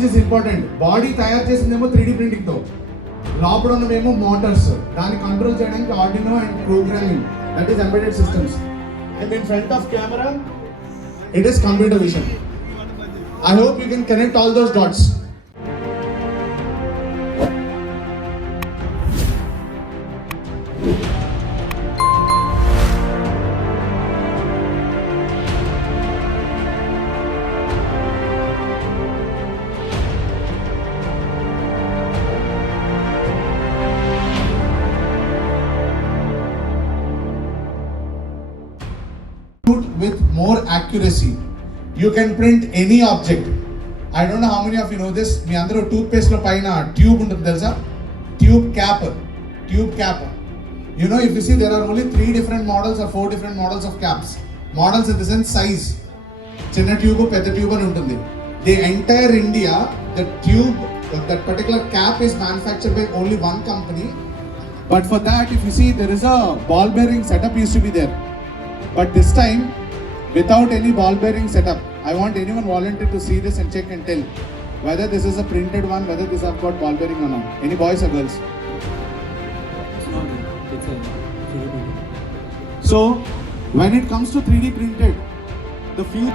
This is important. Body తయారు చేసిందేమో 3D printing తో, లోపల ఉన్నవేమో మోటార్స్, దాన్ని కంట్రోల్ చేయడానికి Arduino and programming, that is embedded systems. And in front of camera, it is computer vision. I hope you can connect all those dots. With more accuracy, you can print any object. I don't know how many of you know this. మీ అందరూ toothpaste లో పైన tube ఉంటుంది తెలుసా? Tube cap. You know, if you see, there are only 3 different models or 4 different models of caps. Models in the sense size. చిన్న tube, పెద్ద tube అని ఉంటుంది. The entire India, the tube, that particular cap is manufactured by only one company. But for that, if you see, there is a ball bearing setup used to be there. But this time, without any ball bearing setup, I want anyone volunteer to see this and check and tell whether this is a printed one, whether this has got ball bearing or not. Any boys or girls? So when it comes to 3D printed, the few